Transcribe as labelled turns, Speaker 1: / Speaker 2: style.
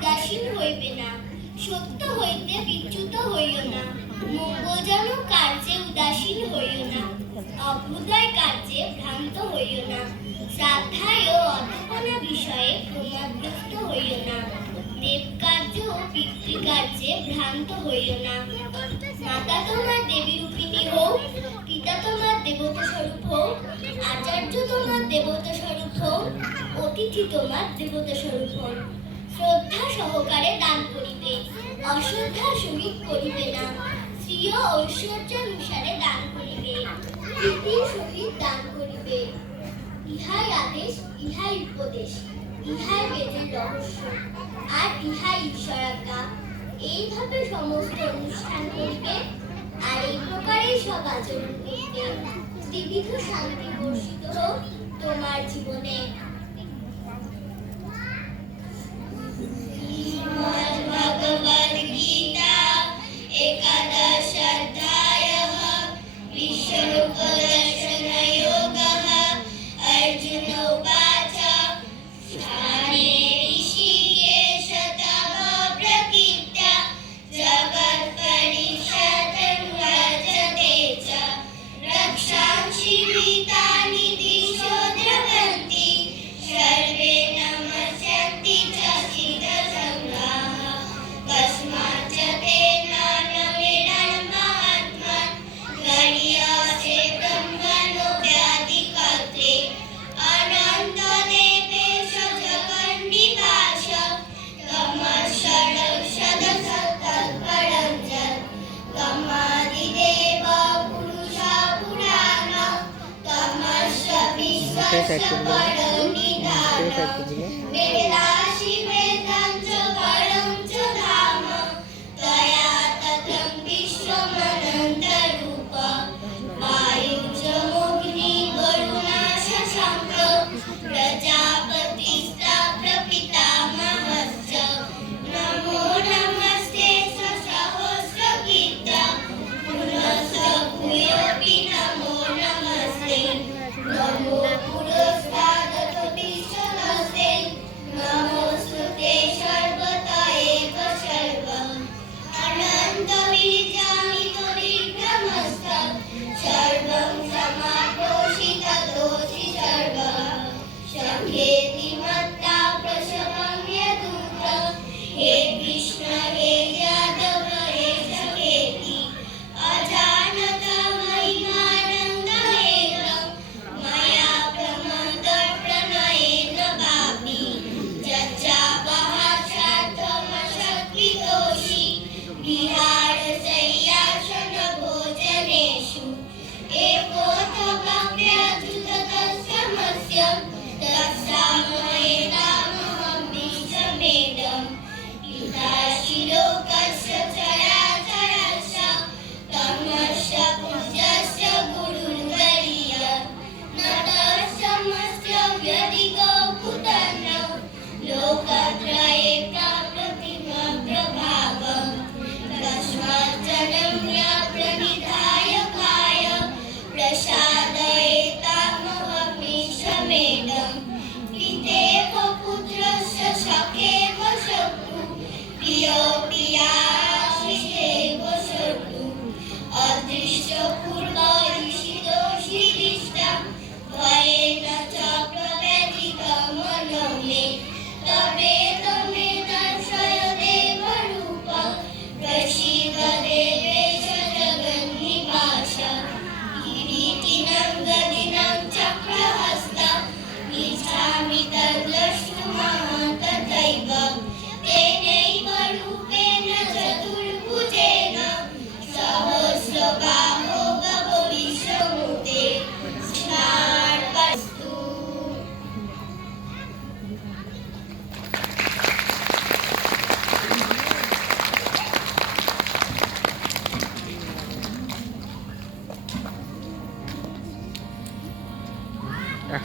Speaker 1: উদাসীন হইবে না, সত্য হইতে বিচ্যুত হইও না মঙ্গলজন কার্যে উদাসীন হইও না অভ্যুদয় কার্যে ভ্রান্ত হইও না, শ্রাদ্ধায় ও অধ্যাপনা বিষয়ে প্রমাদগ্রস্ত হইও না দেবকার্য ও পিতৃকার্যে ভ্রান্ত হইও না। মাতা তোমার দেবী রূপিণী হোক, পিতা তোমার দেবতা স্বরূপ হোক, আচার্য তোমার দেবতা স্বরূপ হোক, অতিথি তোমার দেবতা স্বরূপ হোক। শ্রদ্ধা সহকারে দান করিবে, অশ্রদ্ধা সহিত করিবে না। স্ত্রীয় ঐশ্বর্যানুসারে দান করিবে প্রীতির সহিত দান করিবে। ইহাই আদেশ, ইহাই উপদেশ, ইহাই বেদের রহস্য, আর ইহাই ঈশ্বরাজ্ঞা এইভাবে সমস্ত অনুষ্ঠান করিবে, আর এই প্রকারেই সব আচরণ করিবে। ত্রিবিধ শান্তি বর্ষিত হোক তোমার জীবনে। पैक कर दीजिए पैक कर दीजिए
Speaker 2: এক